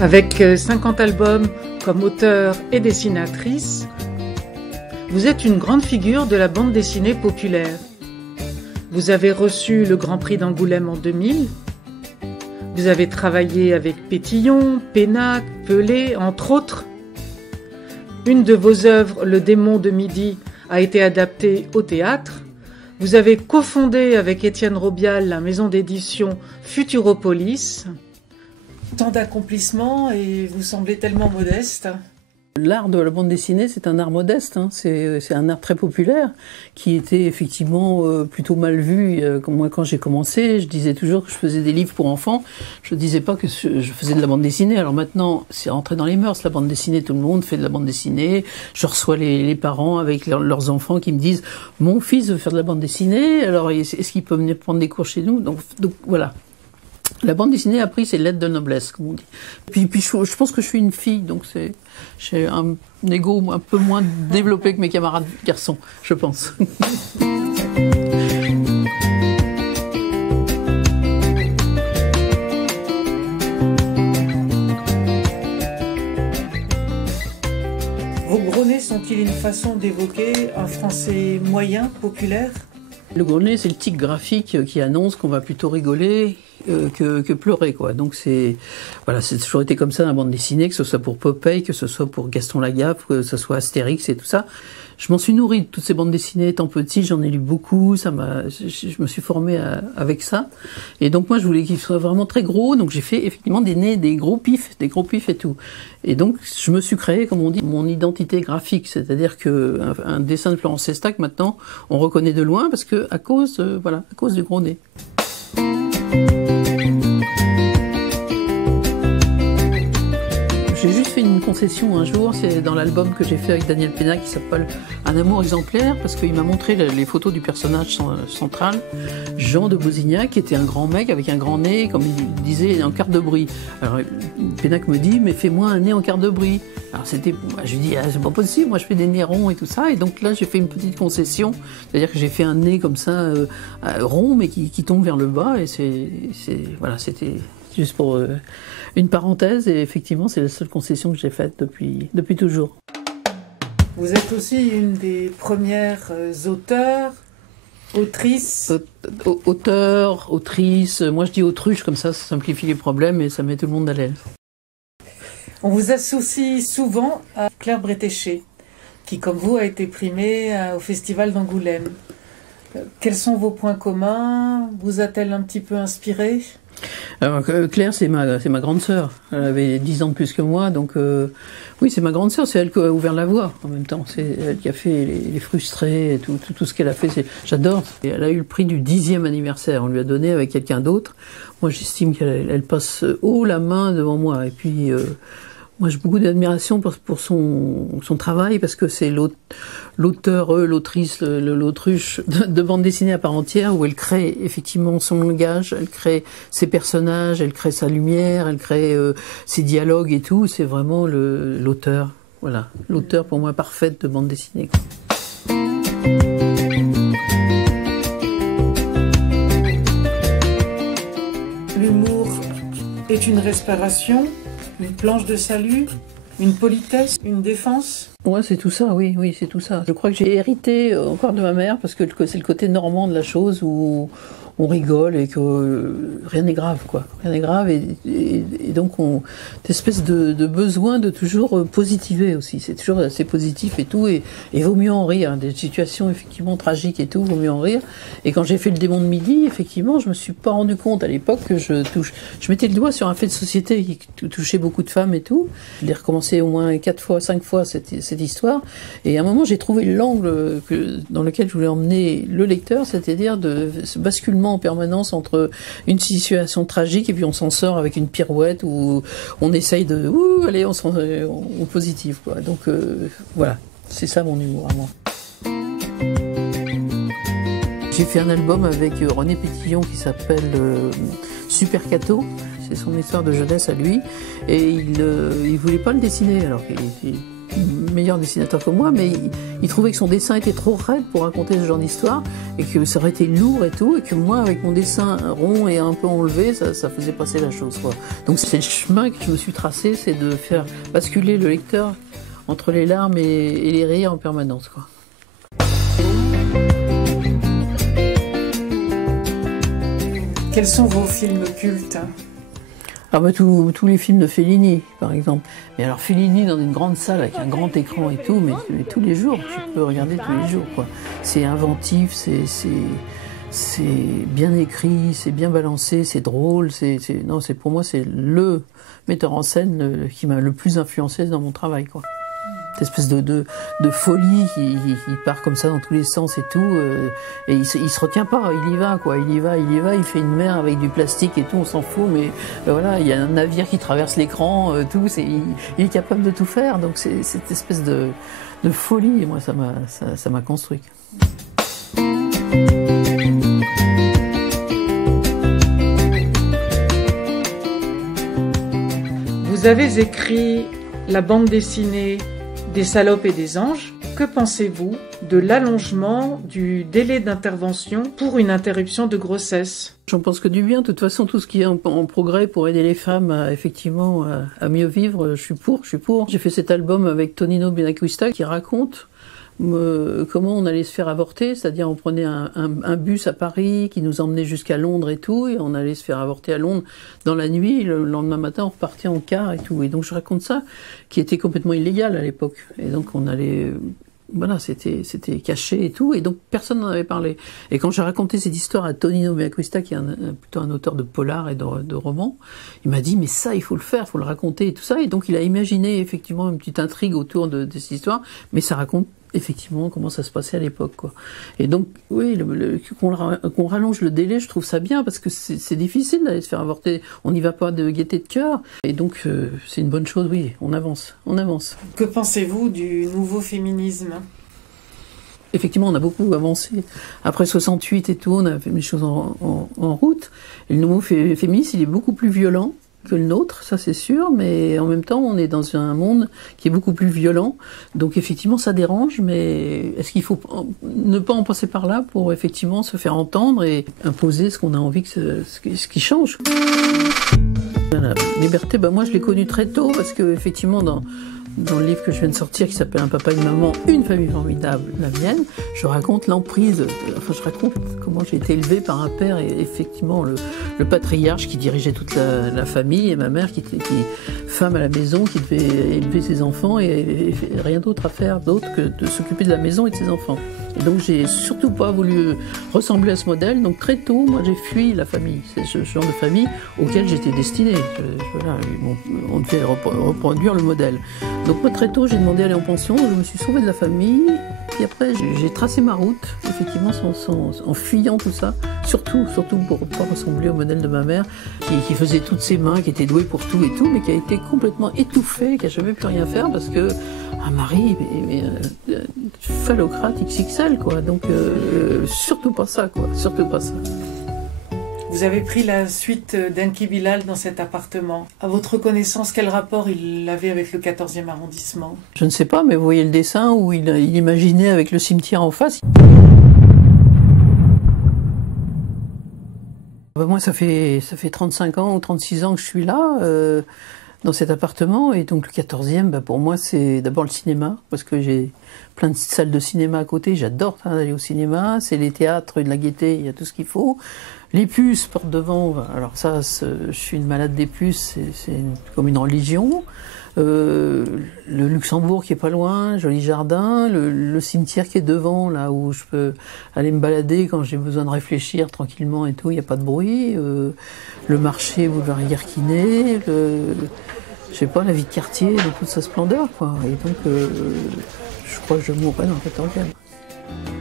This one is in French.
Avec 50 albums comme auteure et dessinatrice, vous êtes une grande figure de la bande dessinée populaire. Vous avez reçu le Grand Prix d'Angoulême en 2000. Vous avez travaillé avec Pétillon, Pénac, Pelé, entre autres. Une de vos œuvres, Le Démon de Midi, a été adaptée au théâtre. Vous avez cofondé avec Étienne Robial la maison d'édition Futuropolis. Tant d'accomplissements et vous semblez tellement modeste. L'art de la bande dessinée, c'est un art modeste, hein. C'est un art très populaire qui était effectivement plutôt mal vu. Moi, quand j'ai commencé, je disais toujours que je faisais des livres pour enfants. Je ne disais pas que je faisais de la bande dessinée. Alors maintenant, c'est rentré dans les mœurs, la bande dessinée. Tout le monde fait de la bande dessinée. Je reçois les parents avec leurs enfants qui me disent « Mon fils veut faire de la bande dessinée, alors est-ce qu'il peut venir prendre des cours chez nous ?» Donc voilà. La bande dessinée, après, c'est lettre de noblesse, comme on dit. Puis je pense que je suis une fille, donc j'ai un ego un peu moins développé que mes camarades garçons, je pense. Vos gros nez sont-ils une façon d'évoquer un français moyen, populaire ? Le gros nez, c'est le tic graphique qui annonce qu'on va plutôt rigoler que pleurer, quoi. Donc voilà, c'est toujours été comme ça dans la bande dessinée, que ce soit pour Popeye, que ce soit pour Gaston Lagaffe, que ce soit Astérix et tout ça. Je m'en suis nourrie de toutes ces bandes dessinées étant petit, j'en ai lu beaucoup, je me suis formée avec ça. Et donc moi, je voulais qu'ils soient vraiment très gros, donc j'ai fait effectivement des nez, des gros pifs et tout. Et donc, je me suis créé, comme on dit, mon identité graphique, c'est-à-dire que un dessin de Florence Sestac, maintenant, on reconnaît de loin parce que à cause du gros nez. J'ai juste fait une concession un jour, c'est dans l'album que j'ai fait avec Daniel Pénac qui s'appelle Un amour exemplaire, parce qu'il m'a montré les photos du personnage central, Jean de Bosignac, qui était un grand mec avec un grand nez, comme il disait, en quart de brie. Alors Pénac me dit, mais fais-moi un nez en quart de brie. Alors je lui dis, ah, c'est pas possible, moi je fais des nez ronds et tout ça, et donc là j'ai fait une petite concession, c'est-à-dire que j'ai fait un nez comme ça, rond, mais qui tombe vers le bas, et voilà, c'était juste pour une parenthèse, et effectivement, c'est la seule concession que j'ai faite depuis toujours. Vous êtes aussi une des premières auteurs, autrices. Auteur, autrice, moi je dis autruche, comme ça simplifie les problèmes et ça met tout le monde à l'aise. On vous associe souvent à Claire Bretéché, qui, comme vous, a été primée au Festival d'Angoulême. Quels sont vos points communs ? Vous a-t-elle un petit peu inspiré ? Alors, Claire, c'est ma grande sœur. Elle avait 10 ans de plus que moi, donc oui, c'est ma grande sœur. C'est elle qui a ouvert la voie en même temps. C'est elle qui a fait les frustrés, et tout ce qu'elle a fait. J'adore. Et elle a eu le prix du 10e anniversaire. On lui a donné avec quelqu'un d'autre. Moi, j'estime qu'elle passe haut la main devant moi. Et puis, moi, j'ai beaucoup d'admiration pour son travail, parce que c'est l'auteur, l'autrice, l'autruche de bande dessinée à part entière, où elle crée effectivement son langage, elle crée ses personnages, elle crée sa lumière, elle crée ses dialogues et tout. C'est vraiment l'auteur, voilà, l'auteur pour moi parfaite de bande dessinée. L'humour est une respiration, une planche de salut, une politesse, une défense. Ouais, c'est tout ça, oui, c'est tout ça. Je crois que j'ai hérité encore de ma mère, parce que c'est le côté normand de la chose où on rigole et que rien n'est grave, quoi. Rien n'est grave, et donc cette espèce de besoin de toujours positiver aussi. C'est toujours assez positif et tout, et vaut mieux en rire. Des situations effectivement tragiques et tout, vaut mieux en rire. Et quand j'ai fait Le Démon de Midi, effectivement, je me suis pas rendu compte à l'époque que je mettais le doigt sur un fait de société qui touchait beaucoup de femmes et tout. Je l'ai recommencé au moins 4 fois, 5 fois cette histoire. Et à un moment, j'ai trouvé l'angle dans lequel je voulais emmener le lecteur, c'est-à-dire de ce basculement en permanence entre une situation tragique et puis on s'en sort avec une pirouette où on essaye de allez, on positive, quoi. Donc voilà, c'est ça mon humour à moi. J'ai fait un album avec René Pétillon qui s'appelle Super Cato. C'est son histoire de jeunesse à lui, et il voulait pas le dessiner, alors meilleur dessinateur que moi, mais il trouvait que son dessin était trop raide pour raconter ce genre d'histoire, et que ça aurait été lourd et tout, et que moi, avec mon dessin rond et un peu enlevé, ça faisait passer la chose, quoi. Donc c'est le chemin que je me suis tracé, c'est de faire basculer le lecteur entre les larmes et les rires en permanence, quoi. Quels sont vos films cultes? Ah bah tous les films de Fellini, par exemple. Mais alors Fellini dans une grande salle avec un grand écran et tout, mais tous les jours, je peux regarder tous les jours, quoi. C'est inventif, c'est bien écrit, c'est bien balancé, c'est drôle, non, pour moi c'est le metteur en scène qui m'a le plus influencé dans mon travail, quoi. Cette espèce de folie qui part comme ça dans tous les sens et tout, et il se retient pas, il y va, quoi, il y va, il fait une mer avec du plastique et tout, on s'en fout, mais voilà, il y a un navire qui traverse l'écran, tout, il est capable de tout faire, donc c'est cette espèce de folie, et moi ça m'a construit. Vous avez écrit la bande dessinée des salopes et des anges. Que pensez-vous de l'allongement du délai d'intervention pour une interruption de grossesse? J'en pense que du bien. De toute façon, tout ce qui est en progrès pour aider les femmes à mieux vivre, je suis pour. J'ai fait cet album avec Tonino Benacquista qui raconte comment on allait se faire avorter, c'est-à-dire on prenait un bus à Paris qui nous emmenait jusqu'à Londres et tout, et on allait se faire avorter à Londres dans la nuit, et le lendemain matin on repartait en car et tout. Et donc je raconte ça, qui était complètement illégal à l'époque. Et donc on allait... Voilà, c'était caché et tout, et donc personne n'en avait parlé. Et quand j'ai raconté cette histoire à Tonino Benacquista, qui est plutôt un auteur de polar et de romans, il m'a dit, mais ça, il faut le faire, il faut le raconter et tout ça. Et donc il a imaginé effectivement une petite intrigue autour de cette histoire, mais ça raconte effectivement comment ça se passait à l'époque, quoi. Et donc, oui, qu'on rallonge le délai, je trouve ça bien, parce que c'est difficile d'aller se faire avorter, on n'y va pas de gaieté de cœur, et donc c'est une bonne chose, oui, on avance. Que pensez-vous du nouveau féminisme? Effectivement, on a beaucoup avancé. Après 68 et tout, on a fait des choses en route, et le nouveau féminisme, il est beaucoup plus violent que le nôtre, ça c'est sûr, mais en même temps on est dans un monde qui est beaucoup plus violent, donc effectivement ça dérange, mais est-ce qu'il faut ne pas en passer par là pour effectivement se faire entendre et imposer ce qu'on a envie ce qui change? La liberté, moi je l'ai connue très tôt, parce que effectivement dans le livre que je viens de sortir, qui s'appelle Un papa, une maman, une famille formidable, la mienne, je raconte l'emprise, je raconte comment j'ai été élevée par un père, et effectivement le patriarche qui dirigeait toute la famille, et ma mère qui était femme à la maison, qui devait élever ses enfants, et rien d'autre à faire d'autre que de s'occuper de la maison et de ses enfants. Et donc j'ai surtout pas voulu ressembler à ce modèle, donc très tôt, moi j'ai fui la famille. C'est ce genre de famille auquel j'étais destinée. On devait reproduire le modèle. Donc moi très tôt j'ai demandé à aller en pension, je me suis sauvée de la famille, puis après j'ai tracé ma route, effectivement en fuyant tout ça, surtout pour pas ressembler au modèle de ma mère, qui faisait toutes ses mains, qui était douée pour tout et tout, mais qui a été complètement étouffée, qui a jamais pu rien faire, parce que un mari, phallocrate XXL, quoi. Donc surtout pas ça, quoi. Surtout pas ça. Vous avez pris la suite d'Enki Bilal dans cet appartement. À votre connaissance, quel rapport il avait avec le 14e arrondissement? Je ne sais pas, mais vous voyez le dessin où il imaginait avec le cimetière en face. Moi, ça fait 35 ans ou 36 ans que je suis là, dans cet appartement, et donc le 14e, pour moi, c'est d'abord le cinéma, parce que j'ai plein de salles de cinéma à côté, j'adore aller au cinéma, c'est les théâtres de la Gaîté, il y a tout ce qu'il faut. Les puces, porte devant, alors ça, je suis une malade des puces, c'est comme une religion. Le Luxembourg qui est pas loin, joli jardin, le cimetière qui est devant, là où je peux aller me balader quand j'ai besoin de réfléchir tranquillement et tout, il n'y a pas de bruit. Le marché boulevard Guerquinet, je sais pas, la vie de quartier, de toute sa splendeur, quoi. Et donc, je crois que je mourrai dans le 14e.